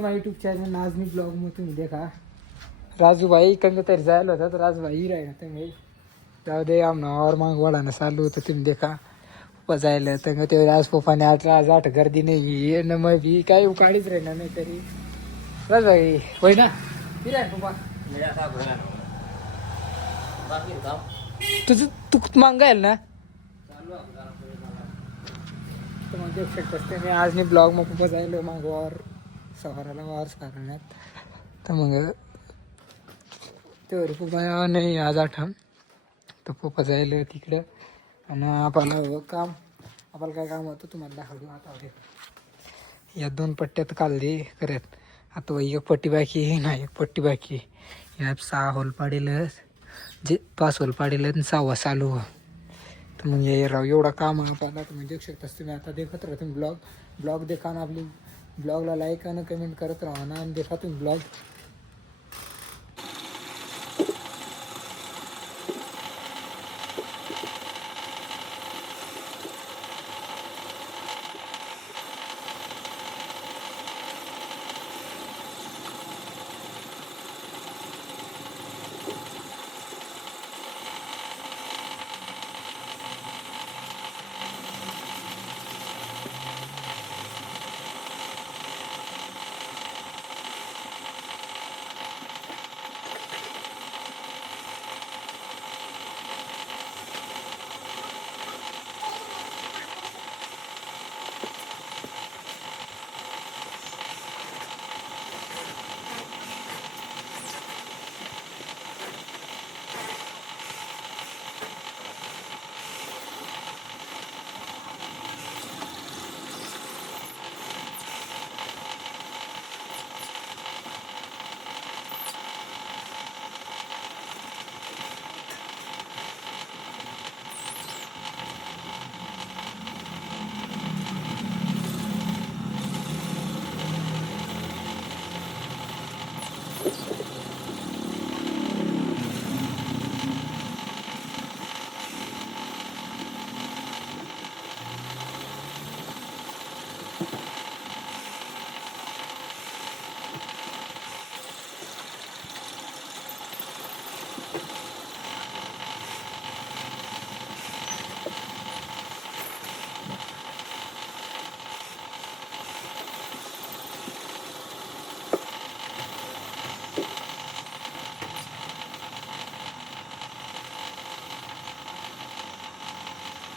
माझ्या YouTube channel Nazni blog मध्ये तुम्ही देखा राजूभाई कंग तरी जायला होता तर राजूभाई राहिला तुम्ही जाऊ दे आमनावर मग वडानं चालू होतं तुम्ही देखा पप्पा जायला तर ते आज पप्पाने आज आठ गर्दी नाही न मग बी काही उकाळीच राहिना नाही तरी राजूभाई होय ना फिराय पप्पा तुझं तू मागायल ना तर मग देऊ शकतोस ते मी आज नाही ब्लॉग मग पप्पा जायलो मग वार सहाराला वार सारण्यात तर मग तेवढे पप्पा नाही आज आठवण तर पप्पा जायला तिकडं आणि आपल्याला काय काम होतं तुम्हाला दाखवतो आता या 2 पट्ट्यात काढले करत आता एक पट्टी बाकी नाही एक पट्टी बाकी या 6 होल पाडेलच जे 5 होल पाडेल 6वा चालू तर मग हे राव एवढा काम आपल्याला तुम्ही देऊ शकता तुम्ही आता देखत राहा तुम्ही ब्लॉग देखा ना आपली ब्लॉगला लाईक आणि कमेंट करत राहा ना आणि देखा तुम्ही ब्लॉग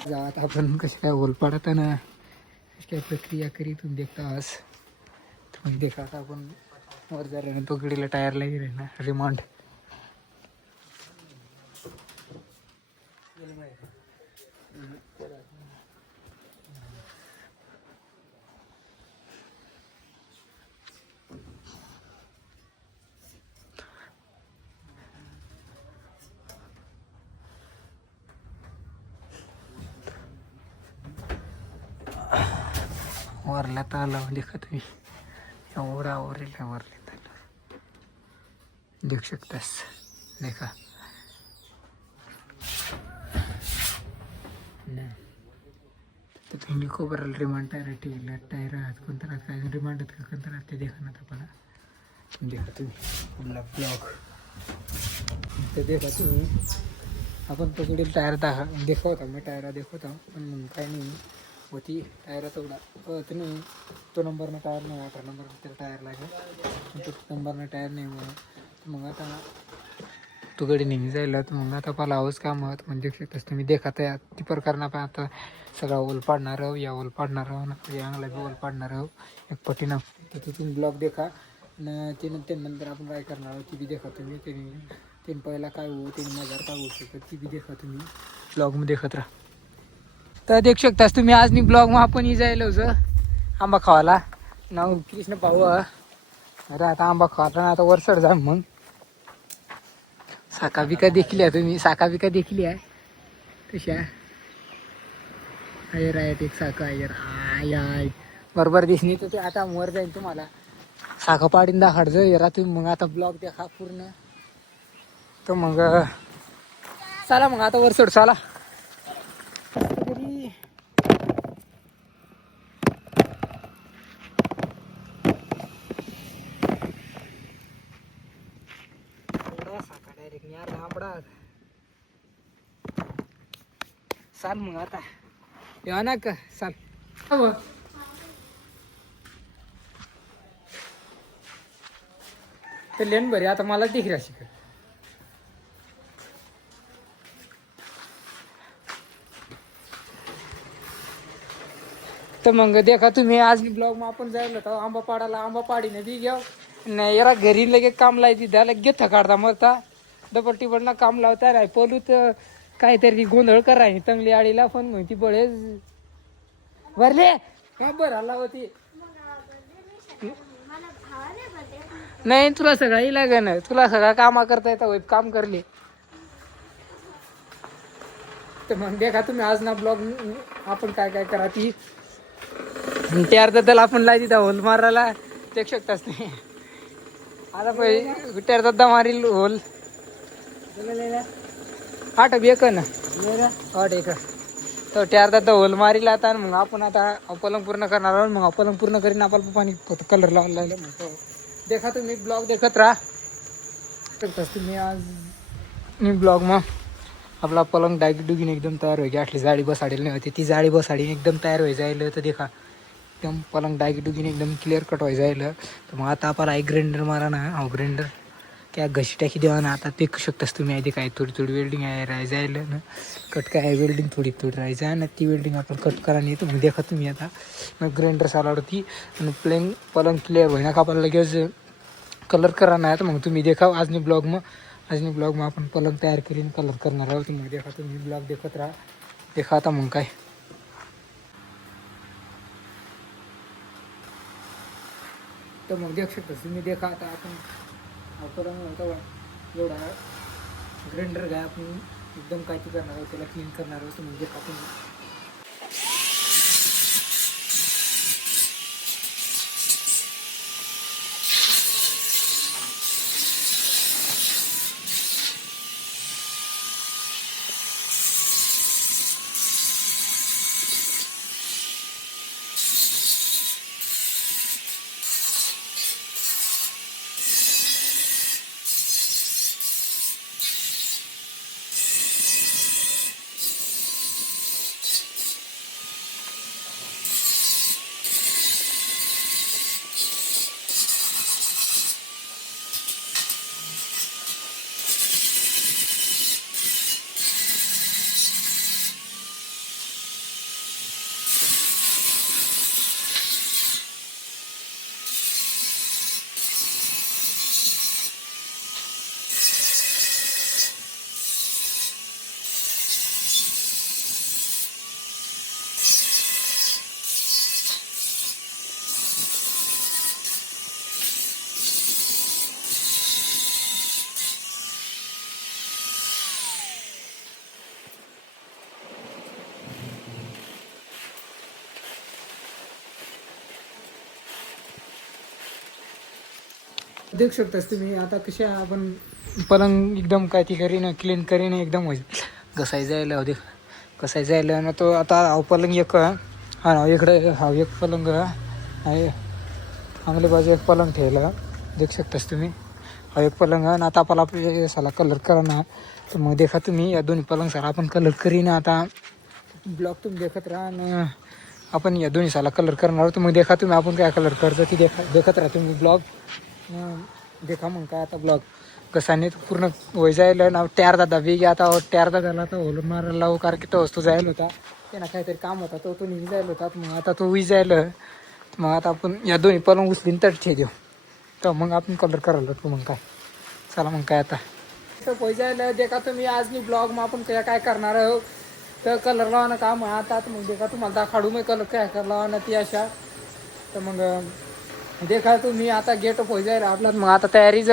जात आपण कशी काय होल पाडताना कशी काय प्रक्रिया करी तुम्ही देखता आज तुम्ही देखा आता आपण वर जरा तो गडीला टायरला गेले ना रिमांड वरला आला देखा तुम्ही वरले देख शकतास देखा तर तुम्ही खबर रिमांड टायर टीव्हीला टायर आहात कोणता राहत काय रिमांड आहेत का कोणता राहत ते देखा ना आपल्याला देखा तुम्ही पुढला ब्लॉग ते देखा तुम्ही आपण तो पुढील टायर दाखवता मी टायरा दाखवता पण मग काय नाही होती टायर तेवढा कळत नाही तो नंबरनं टायर नाही 18 नंबर त्याला टायर लागेल तो नंबरनं टायर नाही मग आता तो गडी नेहमी जायला तर मग आता पाला आवाज काम होत म्हणजे शकतच तुम्ही देखत आहे ती प्रकारनं आपण आता सगळा ओल पाडणार आहो या ओल पाडणार आहो ना या अंगला बी ओल पाडणार आहो एक पटीनं तर तिथून ब्लॉग देखा न त्यानंतर आपण काय करणार आहोत ती बी देखा तुम्ही ते पहिला काय होऊ ते मजार काय होऊ शकत ती बी देखा तुम्ही ब्लॉगमध्ये देखत राहा तर देख शकतास तुम्ही आज मी ब्लॉग मग आपण जायला होतं आंबा खावाला नाव कृष्ण पाहू अरे आता आंबा खावाला आता वरसड जा मग साका बिका देखली आहे तुम्ही साका बिका देखली आहे तशा आयर आहेत एक साका आयर आय बरोबर दिसली तर ते आता वर जाईल तुम्हाला साखा पाडीन दाखडचं येरा तुम्ही मग आता ब्लॉग देखा पूर्ण तर मग चला मग आता वरसड चला चाल मग आता या ना का चाल हो. ते लेन बरे आता मला दिख राशी कर तर मग देखा तुम्ही आज ब्लॉग में आपण जायला होता आंबा पाडाला आंबा पाडी नदी घ्या नाही याला घरी लगे काम लायची द्या लगे थकाडता मरता डबल टिबलना काम लावता राय पोलू तर काहीतरी गोंधळ कराय तंगली आडीला पण म्हणती बळेच भरले का बरं हल्ला होती नाही तुला सगळं लागेल ना तुला सगळं कामा करता येतं काम करले तर मग देखा तुम्ही आज ना ब्लॉग आपण काय काय करा ती ते अर्धा त्याला आपण लाई तिथं होल मारायला ते शकताच नाही आता पहिले त्या अर्धा मारील होल आठ एक ना आठ एक तर त्या अर्धा होल मारील आता मग आपण आता पलंग पूर्ण करणार आहोत मग पलंग पूर्ण करीन आपल्याला पाणी कलर लावायला लागलं देखा तुम्ही ब्लॉग देखत राहा तुम्ही आज मी ब्लॉग मग आपला पलंग डागी डुगीने एकदम तयार व्हायची आठली जाळी बसाडेल नाही होती ती जाळी बसाडी एकदम तयार व्हायची जायला तर देखा एकदम पलंग डागी डुगीने एकदम क्लिअर कट व्हायचं जायला तर मग आता आपल्याला एक ग्राइंडर मारा ना ग्राइंडर क्या घशी टाकी देवा ना आता पेकू शकतास तुम्ही आधी काय थोडी थोडी वेल्डिंग आहे राहायचं जायला ना कट काय वेल्डिंग थोडी थोडी राहायचं आहे ना ती वेल्डिंग आपण कट करा नाही तर मग देखा तुम्ही आता मग ग्राइंडर चालवती आणि पलंग क्लिअर होईना का आपल्याला लगेच कलर करा नाही तर मग तुम्ही देखा आजनी ब्लॉग में आपण पलंग तयार करीन कलर करणार आहोत मग देखा तुम्ही ब्लॉग देखत राहा देखा आता मग काय तर मग देख शकता तुम्ही देखा आता आपण पलंग होता एवढा ग्राइंडर घ्या आपण एकदम काय ते करणार आहोत त्याला क्लीन करणार आहोत मग देखा तुम्ही देख शकतास तुम्ही आता कशा आपण पलंग एकदम काय ती करीन क्लीन करीन एकदम घसाई जायला होते कसाई जायला ना तो आता हा पलंग एक हा ना इकडे हा एक पलंग आहे चांगली बाजू एक पलंग ठेवला देख शकतास तुम्ही हा एक पलंग आणि आता आपल्याला साला कलर करा ना तर मग देखा तुम्ही या दोन्ही पलंग साला आपण कलर करीन आता ब्लॉग तुम्ही देखत राहा आणि आपण या दोन्ही साला कलर करणार आहोत मग देखा तुम्ही आपण काय कलर करतो ती देखत राहा तुम्ही ब्लॉग देखा मग काय आता ब्लॉग कसाने पूर्ण वय जायला ना टायर दादा वेग आता टायर दादाला तर होल मारायला लावू कारण की तो वस्तू जायला होता त्यांना काहीतरी काम होता तो निघी जायला होता मग आता तो वी जायला मग आता आपण या दोन्ही पलंग उचलीन तर ठे देऊ तर मग आपण कलर करायला होतो मग काय चला मग काय आता वय जायला देखा तुम्ही आज मी ब्लॉग मग आपण काय करणार आहोत तर कलर लावाना काम आता मग देखा तुम्हाला दाखाडू मग कलर काय लावाना ती अशा तर मग देखा तुम्ही आता गेट अप होई जाईल आपल्यात मग आता तयारीच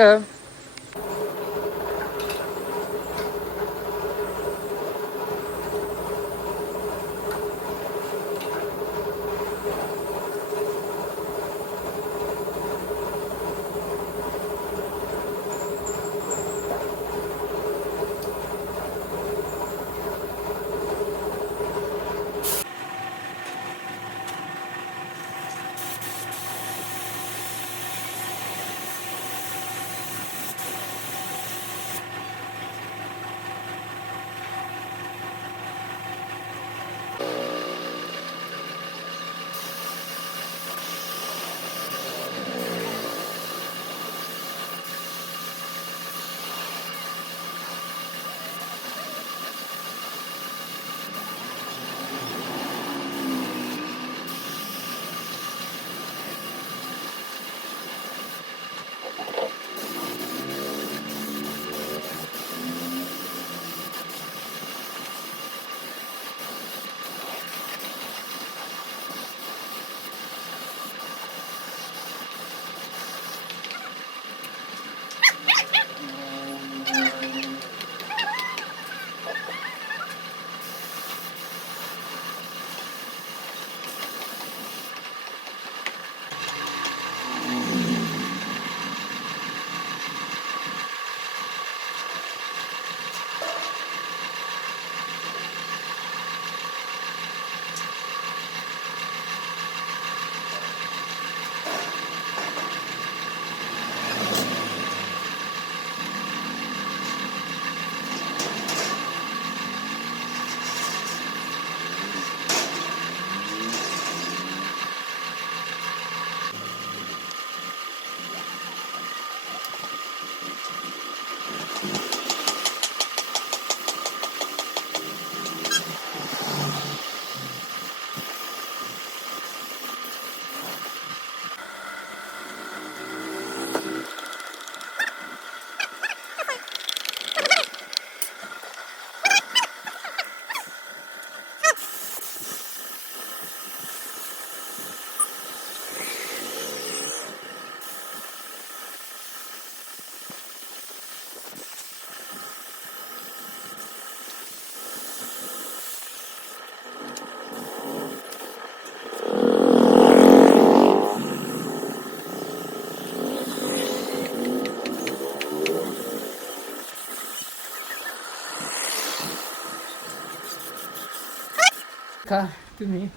का तुम्ही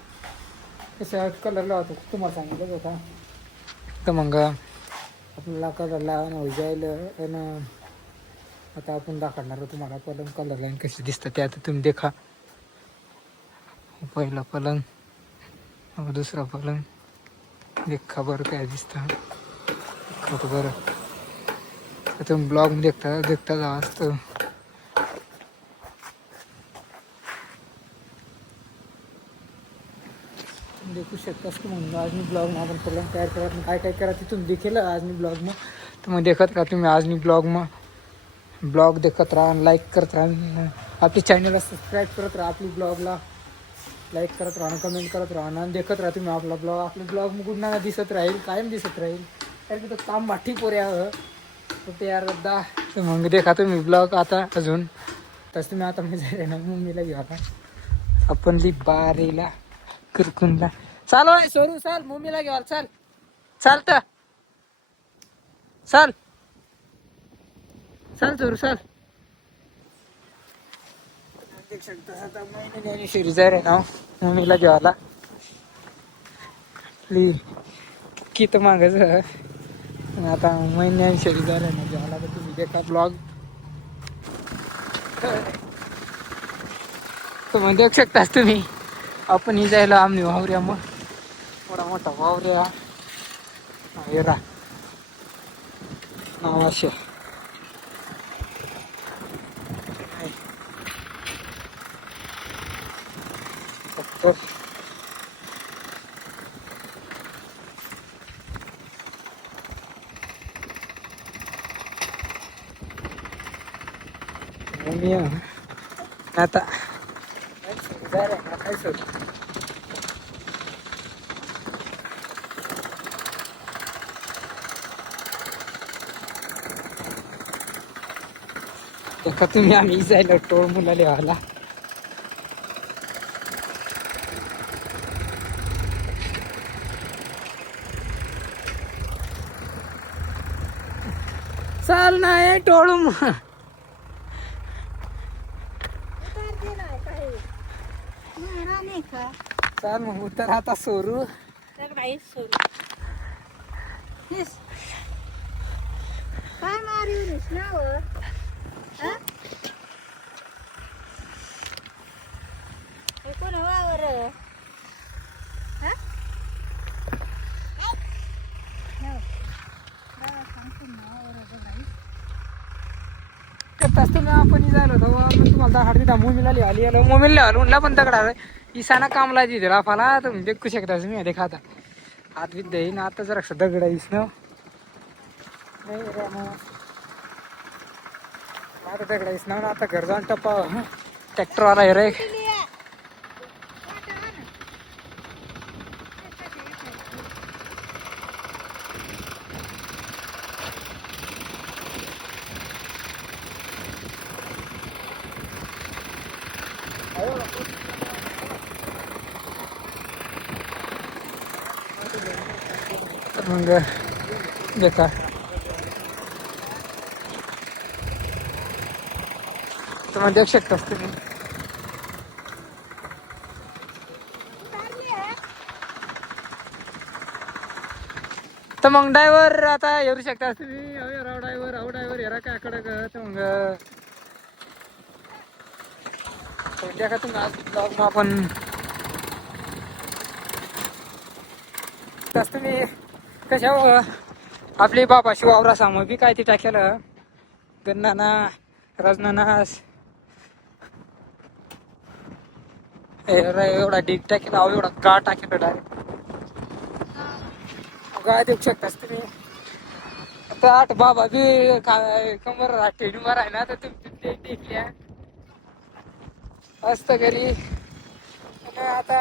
कशा कलरला होतो तुम्हाला सांगितलंच होता. तर मग आपल्याला कलरला जाईल आणि आता आपण दाखवणार तुम्हाला पलंग कलर लाईन कशी दिसतं ते आता तुम्ही देखा. पहिला पलंग मग दुसरा पलंग देखा बरं काय दिसतं बरं. तुम्ही ब्लॉग देखता जा असतं. देखू शकतास की मग आज मी ब्लॉग मग आपण पलंग तयार करा काय काय करा ते तुम्ही देखील आज मी ब्लॉग मग तर मग देखत राहा तुम्ही आज मी ब्लॉग मग ब्लॉग देखत राहा लाईक करत राहा. आपली चॅनलला सबस्क्राईब करत राहा. आपली ब्लॉगला लाईक करत राहा कमेंट करत राहा आणि देखत राहा तुम्ही आपला ब्लॉग. आपले ब्लॉग मग कुठं दिसत राहील कायम दिसत राहील कारण की तो काम माठी पोऱ्या तर ते यार रद्दा. तर मग देखा तुम्ही ब्लॉग आता अजून तसं तुम्ही आता मी जाईल ना मम्मीला घेऊ आता आपण ली बारीला कुरकुंडला चाल सोरू चाल मम्मीला घेऊ चाल चालतं चाल चाल सोरू चाल. महिन्याने शिरीजार आहे ना मम्मीला घेवाला आपली कित मागच आता महिन्याने शिरीजार आहे ना घेवाला तर तुम्ही देखा ब्लॉग. तर मग देऊ शकतास तुम्ही आपण ही जायला आमनी वावऱ्या मग मोठा मोठा वावऱ्या येरा नावाशे आता काय सर का तुम्ही आम्ही जायला टोळ मुलाले व्हायला चाल नाही टोळू चाल मग उतर आता सोरू काय मारिवलीस ना वर कोण वावर तुम्ही आपण झालो होतो तुम्हाला हाडती दा मोमीला आली आलो मोमीला आलो पण दगडा इसाना कामला दिला फाला तर म्हणजे देखू शकता तुम्ही देखा आता हात विद्या येईन आता जरा दगडा इस ना आता दगडा इस ना आता घर जाऊन टप्पा ट्रॅक्टरवाला हे रे मग देखा तुम्हाला देऊ शकतास तुम्ही तर मग ड्रायव्हर आता येऊ शकतास तुम्ही राव ड्रायव्हर येरा काय आकडे तर मग देखा तुम्ही आज ब्लॉग मग आपण तुम्ही कशा आपली बाबाशी वावरा सामो बी काय ती टाकेलं गन्नाना रजनानास एवढा डीप टाकेला एवढा गा टाकेला डायरेक्ट गाय देऊ शकतास तुम्ही आता आठ बाबा बी कमर टेनिवर आहे ना तर तुम्ही टेकल्या असतं घरी आता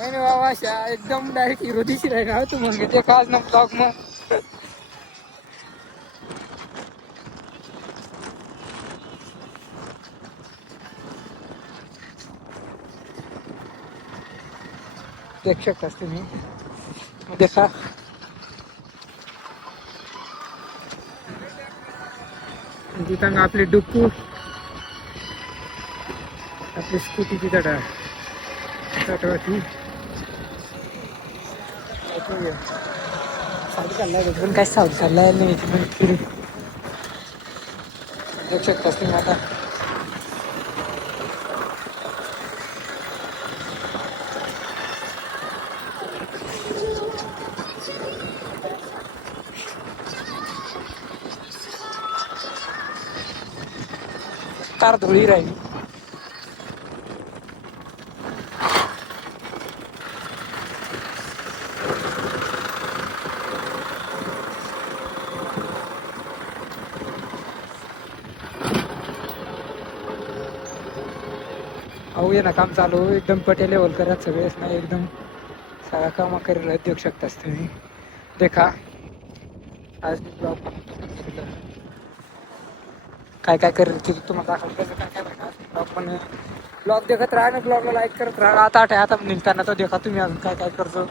नाही बाबा एकदम डायरेक्ट हिरो दिशी आहे का तू म्हणजे ते खास ना ब्लॉग मग देख शकतास तुम्ही देखा तिथं आपली डुक्कू स्कूटीची तटा तटावरती साऊथ चाललाय पण काय साऊथ चाललाय नाही फिरू देऊ शकतास तुम्ही आता कार धुळी राहिली अहो ये ना काम चालू एकदम पटे लेवल करत सगळेच ना एकदम सगळा कामा करायला देऊ शकतास तुम्ही देखा आज ब्लॉग काय काय करेल ते तुम्हाला दाखवलं त्याचं काय काय भेटणार ब्लॉग पण ब्लॉग देखत राहा आणि ब्लॉगला लाईक करत राहा आता निघताना तो देखा तुम्ही अजून काय काय करतो